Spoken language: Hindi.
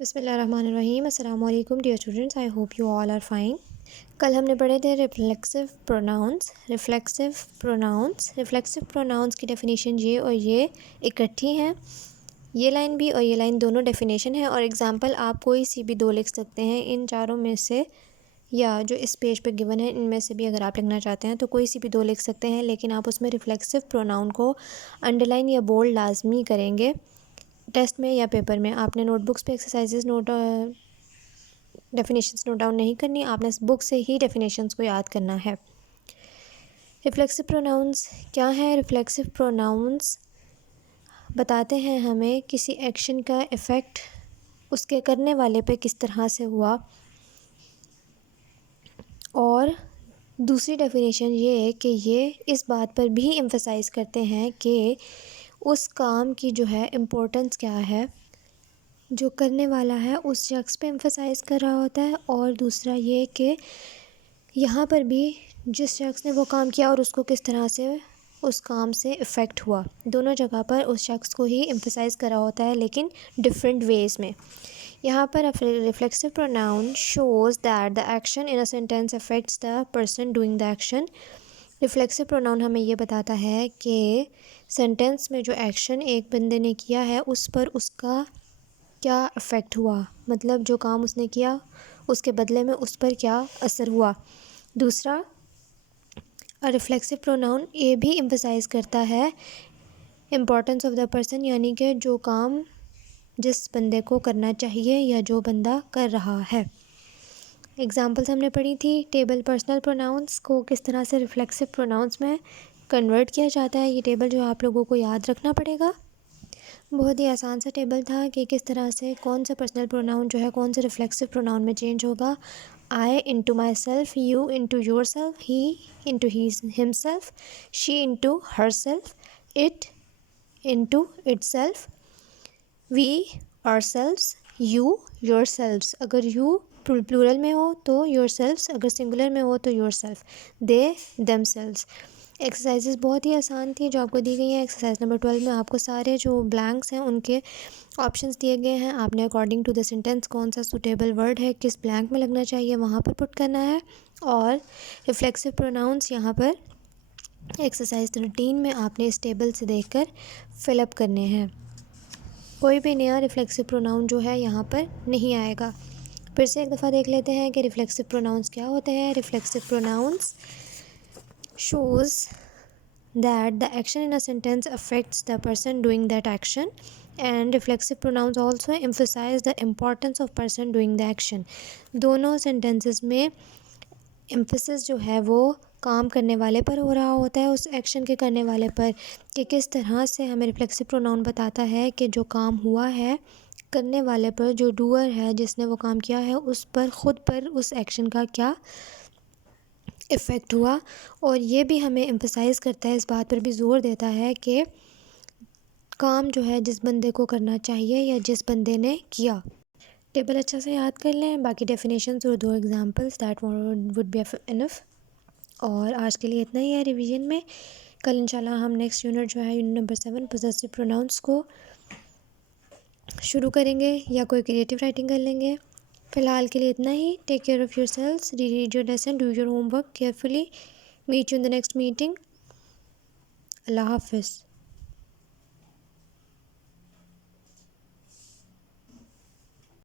बिस्मिल्लाहिर्रहमानिर्रहीम। अस्सलाम वालेकुम dear students, I hope you all are fine. कल हमने पढ़े थे रिफ्लेक्सिव प्रोनाउंस की डेफिनेशन ये और ये इकट्ठी हैं। ये लाइन भी और ये लाइन दोनों डेफिनेशन है और एग्जांपल आप कोई सी भी दो लिख सकते हैं इन चारों में से, या जो इस पेज पे गिवन है इनमें से भी अगर आप लिखना चाहते हैं तो कोई सी भी दो लिख सकते हैं, लेकिन आप उसमें रिफ्लेक्सिव प्रोनाउन को अंडरलाइन या बोल्ड लाजमी करेंगे। टेस्ट में या पेपर में आपने नोटबुक्स पे एक्सरसाइजेज डेफिनेशंस नोट डाउन नहीं करनी, आपने इस बुक से ही डेफिनेशंस को याद करना है। रिफ्लेक्सिव प्रोनाउंस क्या है? रिफ्लेक्सिव प्रोनाउंस बताते हैं हमें किसी एक्शन का इफ़ेक्ट उसके करने वाले पे किस तरह से हुआ। और दूसरी डेफिनेशन ये है कि ये इस बात पर भी एम्फसाइज़ करते हैं कि उस काम की जो है इम्पोर्टेंस क्या है, जो करने वाला है उस शख्स पे एम्फसाइज़ कर रहा होता है। और दूसरा ये कि यहाँ पर भी जिस शख्स ने वो काम किया और उसको किस तरह से उस काम से इफ़ेक्ट हुआ, दोनों जगह पर उस शख्स को ही एम्फसाइज़ कर रहा होता है, लेकिन डिफरेंट वेज़ में। यहाँ पर reflexive pronoun shows that the action in a sentence affects the person doing the action. Reflexive pronoun हमें ये बताता है कि सेंटेंस में जो एक्शन एक बंदे ने किया है उस पर उसका क्या इफ़ेक्ट हुआ, मतलब जो काम उसने किया उसके बदले में उस पर क्या असर हुआ। दूसरा, रिफ्लेक्सिव प्रोनाउन ये भी एम्फसाइज़ करता है इम्पोर्टेंस ऑफ द पर्सन, यानी कि जो काम जिस बंदे को करना चाहिए या जो बंदा कर रहा है। एग्जांपल्स हमने पढ़ी थी। टेबल पर्सनल प्रोनाउंस को किस तरह से रिफ्लेक्सिव प्रोनाउंस में कन्वर्ट किया जाता है, ये टेबल जो आप लोगों को याद रखना पड़ेगा। बहुत ही आसान सा टेबल था कि किस तरह से कौन सा पर्सनल प्रोनाउन जो है कौन से रिफ्लेक्सिव प्रोनाउन में चेंज होगा। I into myself, you into yourself, he into himself, she into herself, it into itself, we ourselves, you yourselves. अगर यू प्लूरल में हो तो योर सेल्व्स, अगर सिंगुलर में हो तो your self, they them selves. Exercises बहुत ही आसान थी जो आपको दी गई हैं। एक्सरसाइज नंबर 12 में आपको सारे जो ब्लैंक्स हैं उनके ऑप्शंस दिए गए हैं। आपने अकॉर्डिंग टू द सेंटेंस कौन सा सूटेबल वर्ड है किस ब्लैंक में लगना चाहिए वहाँ पर पुट करना है। और रिफ्लेक्सिव प्रोनाउंस यहाँ पर एक्सरसाइज 13 में आपने इस टेबल से देखकर फिलअप करने हैं। कोई भी नया रिफ्लेक्सिव प्रोनाउन जो है यहाँ पर नहीं आएगा। फिर से एक दफ़ा देख लेते हैं कि रिफ्लेक्सिव प्रोनाउंस क्या होते हैं। Reflexive pronouns shows that the action in a sentence affects the person doing that action, and reflexive pronouns also emphasize the importance of person doing the action। दोनों sentences में emphasis जो है वो काम करने वाले पर हो रहा होता है, उस एक्शन के करने वाले पर, कि किस तरह से हमें रिफ्लेक्सिव प्रोनाउन बताता है कि जो काम हुआ है करने वाले पर, जो डूअर है जिसने वो काम किया है उस पर, ख़ुद पर उस एक्शन का क्या इफ़ेक्ट हुआ। और ये भी हमें एम्फसाइज़ करता है, इस बात पर भी ज़ोर देता है कि काम जो है जिस बंदे को करना चाहिए या जिस बंदे ने किया। टेबल अच्छा से याद कर लें, बाकी डेफिनेशंस और 2 examples that would be enough. और आज के लिए इतना ही है रिवीजन में। कल इंशाल्लाह हम नेक्स्ट यूनिट जो है यूनिट नंबर 7 पॉसेसिव प्रोनाउंस को शुरू करेंगे या कोई क्रिएटिव राइटिंग कर लेंगे। फ़िलहाल के लिए इतना ही। Take care of your selves, read your lesson, do your homework carefully. Meet you in the next meeting. अल्लाह हाफ़िज़।